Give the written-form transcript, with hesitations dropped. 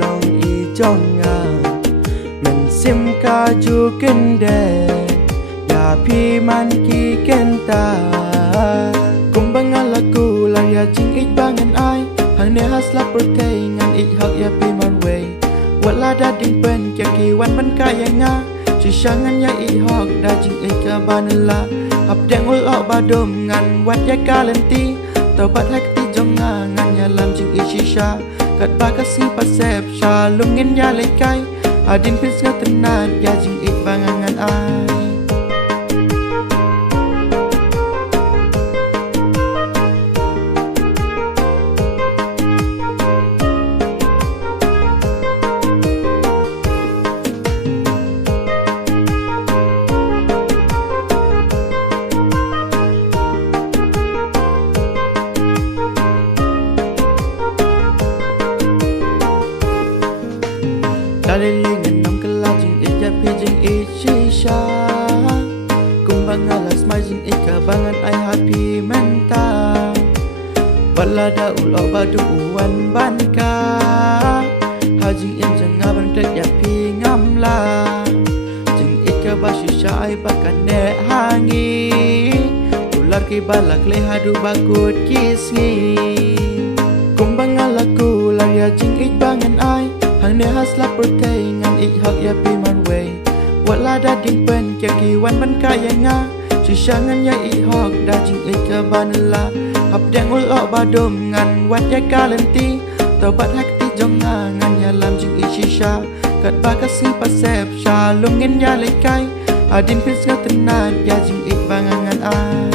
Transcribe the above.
long i jonga men sim ka ju kende ya pi man ki kenta kumbang alaku la ya jing ik bangan ai hang ne hasla pertei ngan ik hak ya pi man way wala da ding pen kya ki wan man ka ya nga chi shangan ya ik hak da jing ik ka banala hap deng ul ok badom ngan wat ya kalenti tobat hak ti jonga ngan ya lam jing ik shisha kat ba kasih pasep shalom ngin ya lekai adin pins ngatenat ya jing ik bangangan ai Dalilingan ng kalajing iyapi jing ishisha kumbang alas may jing ikabangan ay happy menta balada ulo badu uwan ban ka hajing injang ngabang tek yapi ngamla jing ikabashisha ay bakane hangi ular ki balak lehadu bakut kisngi kumbang alaku laya jing ikbangan ay hang ne hasla pertei ngan ik hak ya pi man way wala da ding pen kya ki wan ban ka ya nga chi shangan ya ik hak da jing ik ka banala hap deng ul ok badom ngan wat ya kalenti tobat hak ti jonga ngan ya lam jing ik shisha kat ba kasih pasep shalom ngin ya lekai adin pins ngatenat ya jing ik bangangan ai